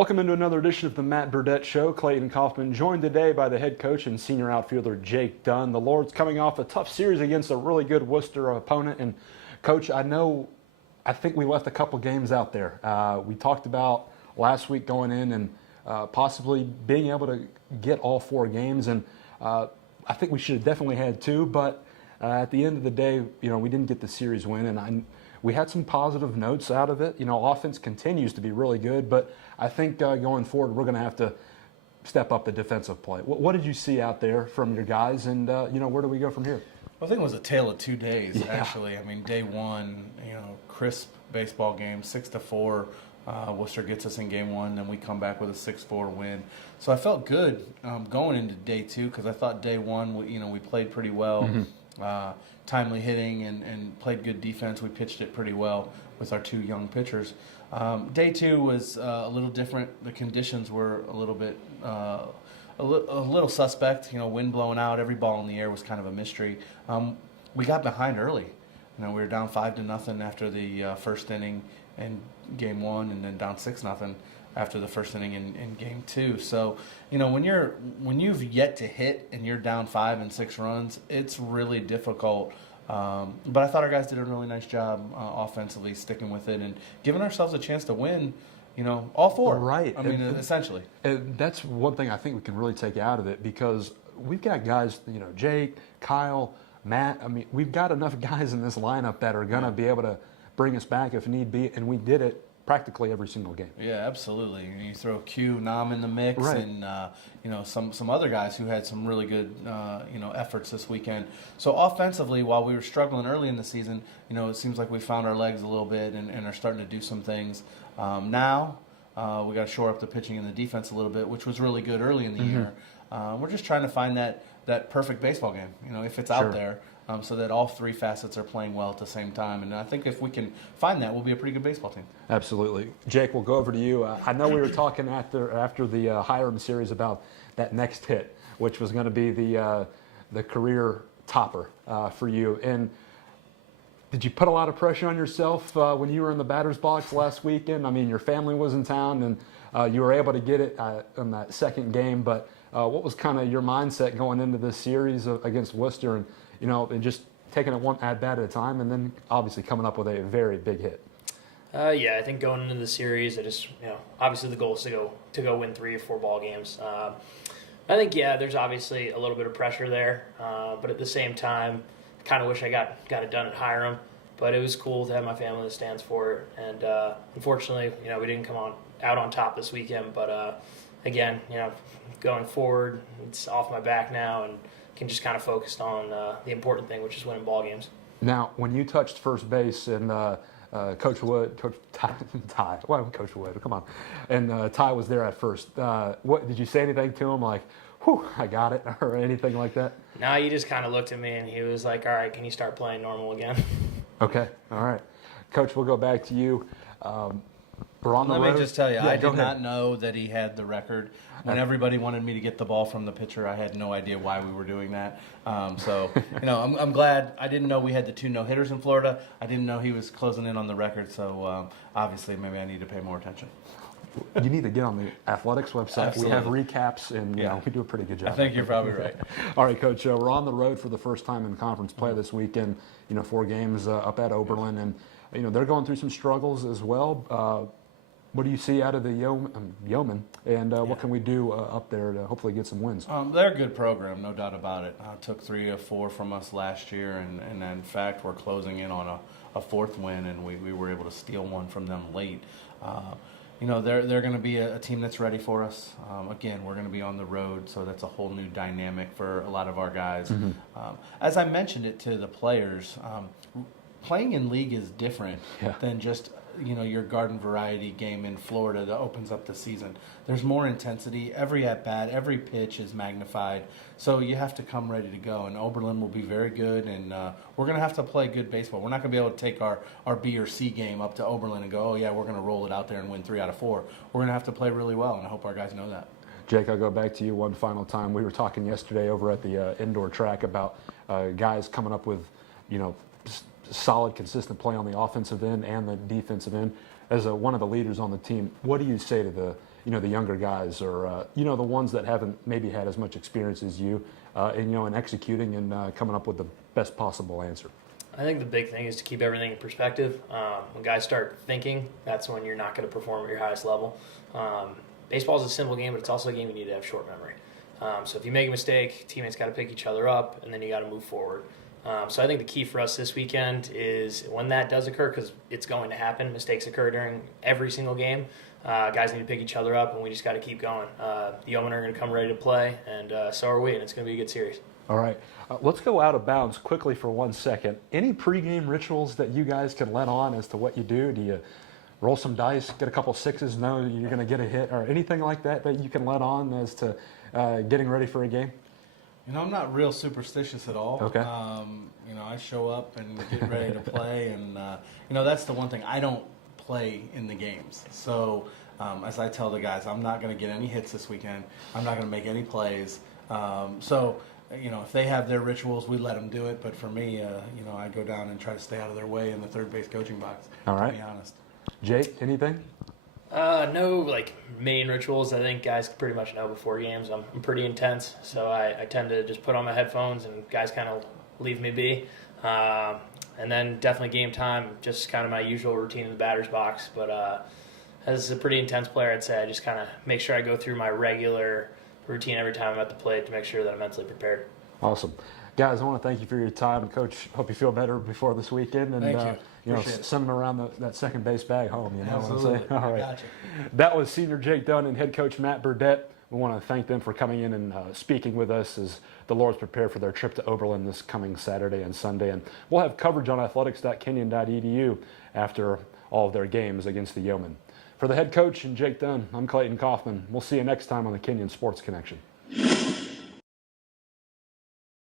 Welcome into another edition of the Matt Burdette Show. Clayton Kaufman joined today by the head coach and senior outfielder Jake Dunn. The Lords coming off a tough series against a really good Wooster opponent. And Coach, I think we left a couple games out there. We talked about last week going in and possibly being able to get all 4 games. And I think we should have definitely had 2, but at the end of the day, we didn't get the series win. And we had some positive notes out of it. Offense continues to be really good, but I think going forward, we're going to have to step up the defensive play. What did you see out there from your guys, and where do we go from here? Well, I think it was a tale of 2 days, actually. I mean, day one, crisp baseball game, 6-4. Wooster gets us in game 1, then we come back with a 6-4 win. So I felt good going into day 2 because I thought day 1, we played pretty well. Mm-hmm. Timely hitting and played good defense. We pitched it pretty well with our 2 young pitchers. Day 2 was a little different. The conditions were a little bit a little suspect. Wind blowing out. Every ball in the air was kind of a mystery. We got behind early. We were down 5-0 after the first inning in game 1, and then down 6-0 after the first inning in game 2. So, when you've yet to hit and you're down 5 and 6 runs, it's really difficult. But I thought our guys did a really nice job offensively, sticking with it and giving ourselves a chance to win, all 4. Right. Essentially. That's one thing I think we can really take out of it, because we've got guys, Jake, Kyle, Matt. We've got enough guys in this lineup that are going to be able to bring us back if need be, and we did it practically every single game. Yeah, absolutely. You throw Q, Nam in the mix, right. And some other guys who had some really good efforts this weekend. So offensively, while we were struggling early in the season, it seems like we found our legs a little bit and are starting to do some things. Now we got to shore up the pitching and the defense a little bit, which was really good early in the year. We're just trying to find that perfect baseball game, if it's out there. So that all 3 facets are playing well at the same time. And I think if we can find that, we'll be a pretty good baseball team. Absolutely. Jake, we'll go over to you. I know we were talking after the Hiram series about that next hit, which was going to be the career topper for you. And did you put a lot of pressure on yourself when you were in the batter's box last weekend? Your family was in town, and you were able to get it in that second game. But what was kind of your mindset going into this series against Wooster, and just taking it one at-bat at a time, and then obviously coming up with a very big hit? Yeah, I think going into the series, obviously the goal is to go win 3 or 4 ball games. I think, there's obviously a little bit of pressure there, but at the same time, kind of wish I got it done at Hiram. But it was cool to have my family that stands for it, and unfortunately, we didn't come out on top this weekend. But again, going forward, it's off my back now, and can just kind of focus on the important thing, which is winning ball games. Now, when you touched first base and Coach Ty, well, Coach Wood, come on, and Ty was there at first, what did you say anything to him like, whew, I got it, or anything like that? No, he just kind of looked at me and he was like, all right, can you start playing normal again? Okay, all right. Coach, we'll go back to you. We're on the road. Let me just tell you, I did not know that he had the record. When everybody wanted me to get the ball from the pitcher, I had no idea why we were doing that. I'm glad. I didn't know we had the 2 no-hitters in Florida. I didn't know he was closing in on the record, so obviously maybe I need to pay more attention. You need to get on the athletics website. Absolutely. We have recaps, and we do a pretty good job. I think you're probably right. All right, Coach, we're on the road for the first time in conference play this weekend. 4 games up at Oberlin, and they're going through some struggles as well. What do you see out of the Yeoman, and what can we do up there to hopefully get some wins? They're a good program, no doubt about it. Took 3 or 4 from us last year, and in fact, we're closing in on a 4th win, and we were able to steal one from them late. They're going to be a team that's ready for us. Again, we're going to be on the road, so that's a whole new dynamic for a lot of our guys. Mm-hmm. As I mentioned it to the players, playing in league is different than just your garden variety game in Florida that opens up the season. There's more intensity. Every at-bat, every pitch is magnified. So you have to come ready to go. And Oberlin will be very good, and we're going to have to play good baseball. We're not going to be able to take our B or C game up to Oberlin and go, we're going to roll it out there and win 3 out of 4. We're going to have to play really well, and I hope our guys know that. Jake, I'll go back to you one final time. We were talking yesterday over at the indoor track about guys coming up with, solid, consistent play on the offensive end and the defensive end. As one of the leaders on the team, what do you say to the the younger guys or, the ones that haven't maybe had as much experience as you in executing and coming up with the best possible answer? I think the big thing is to keep everything in perspective. When guys start thinking, that's when you're not going to perform at your highest level. Baseball is a simple game, but it's also a game you need to have short memory. So if you make a mistake, teammates got to pick each other up, and then you got to move forward. So I think the key for us this weekend is when that does occur, because it's going to happen, mistakes occur during every single game, guys need to pick each other up, and we just got to keep going. The Yeomen are going to come ready to play, and so are we, and it's going to be a good series. All right. Let's go out of bounds quickly for 1 second. Any pregame rituals that you guys can let on as to what you do? Do you roll some dice, get a couple sixes, know you're going to get a hit, or anything like that that you can let on as to getting ready for a game? I'm not real superstitious at all. Okay. I show up and get ready to play, and that's the one thing. I don't play in the games, so as I tell the guys, I'm not going to get any hits this weekend. I'm not going to make any plays. If they have their rituals, we let them do it. But for me, I go down and try to stay out of their way in the third base coaching box. All right. To be honest. Jake, anything? No, main rituals. I think guys pretty much know before games. I'm pretty intense, so I tend to just put on my headphones and guys kind of leave me be. And then definitely game time, just kind of my usual routine in the batter's box. But as a pretty intense player, I'd say I just kind of make sure I go through my regular routine every time I'm at the plate to make sure that I'm mentally prepared. Awesome. Guys, I want to thank you for your time. Coach, hope you feel better before this weekend. And, Thank you. send them around that second base bag home. You know Absolutely. what I'm saying? All right. Gotcha. That was senior Jake Dunn and head coach Matt Burdette. We want to thank them for coming in and speaking with us as the Lords prepare for their trip to Oberlin this coming Saturday and Sunday. And we'll have coverage on athletics.kenyon.edu after all of their games against the Yeomen. For the head coach and Jake Dunn, I'm Clayton Kaufman. We'll see you next time on the Kenyon Sports Connection.